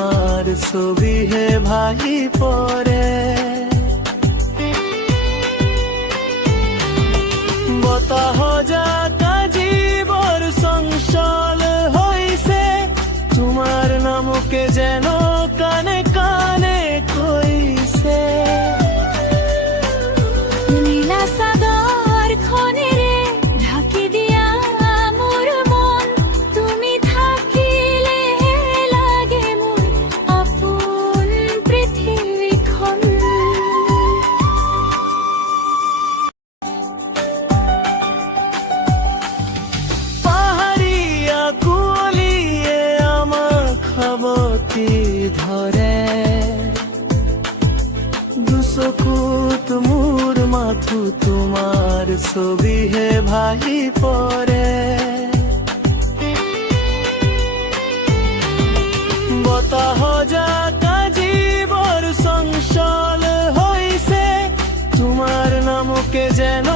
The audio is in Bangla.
তোমার ছবি হে ভাই পরে বতাহ যাতা জীবর সংসাল হইছে তোমার নামকে যেন কানে কানে কইছে নীলা সাগর খনে রে ঢাকি দিয়া মোর মন তুমি থাকিলে লাগে মোর আপন পৃথিবীখন পাহাড়িয়া কুলিয়ে আমার খাবতি ধরে দুচকুত মোর মাথু তোমার ছবি হে ভাই পরে বতাহ যাতা জীবর সংসাল হইছে তোমার নামকে যেন